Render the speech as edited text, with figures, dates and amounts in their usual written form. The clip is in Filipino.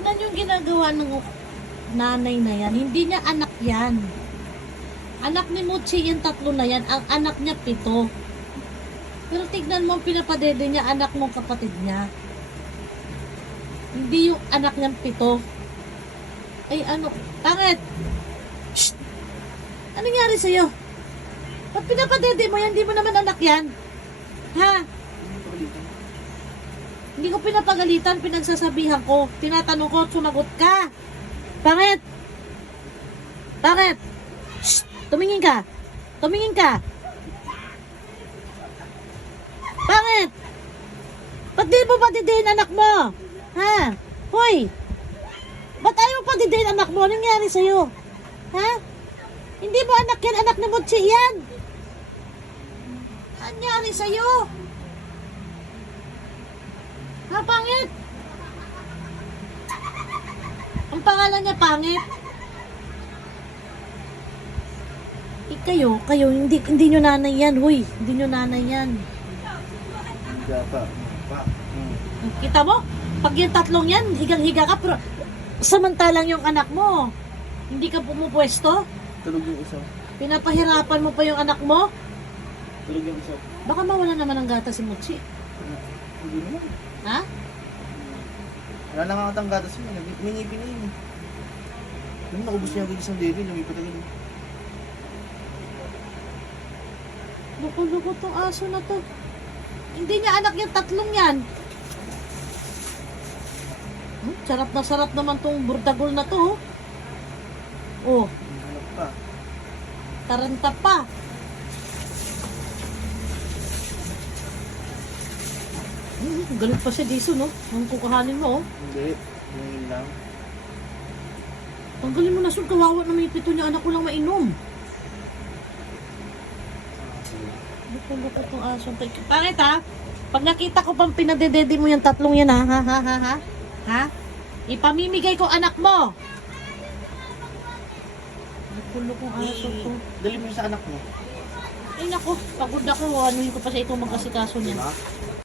Tignan yung ginagawa ng nanay na yan. Hindi niya anak yan. Anak ni Mochi yung tatlo na yan. Ang anak niya 7. Pero tignan mo ang pinapadede niya, anak mong kapatid niya. Hindi yung anak niyang 7. Ay ano, pangit! Shh! Anong nangyari sa'yo? Ba't pinapadede mo yan? Hindi mo naman anak yan. Ha? Hindi ko pinapagalitan, pinagsasabihan ko. Tinatanong ko, sumagot ka. Pangit! Pangit! Shh! Tumingin ka! Tumingin ka! Pangit! Ba't di mo patidiin anak mo? Ha? Hoy! Ba't ayaw mo patidiin anak mo? Anong nangyari sa'yo? Ha? Hindi mo anak yan, anak ni Mochi yan! Anong nangyari sa'yo? Ha, pangit? Ang pangalan niya pangit? Kayo, hindi nyo nanay yan, huy. Hindi nyo nanay yan. Kita mo? Pag yung tatlong yan, higang-higa ka, pero samantalang yung anak mo, hindi ka pumupwesto? Tulog yung isa. Pinapahirapan mo pa yung anak mo? Tulog yung isa. Baka mawala naman ang gata si Mochi. Hindi naman. Ha? Wala na nga katang gatas mo. Minipin na yun. Nung nakubos niya ang isang baby, lumipat agad. Loko-loko tong aso na to. Hindi niya anak yung tatlong yan. Sarap naman tong burdagol na to. Oh. Hanap pa. Taranta pa. Galit pa siya diso, no? Ang kukuhanin mo, oh. Hindi. Ngayon lang. Tanggalin mo na, Sun. Kawawa na may 7 niya. Anak ko lang mainom. Loko-loko tong aso. Pangit, ha? Pag nakita ko pang pinadedede mo yung tatlong yan, ha? Ha? Ipamimigay ko anak mo. Loko-lokong aso to. Dali mo sa anak mo. Ay, naku. Pagod ako. Anuhin ko pa sa ito magkasikaso niya. Diba?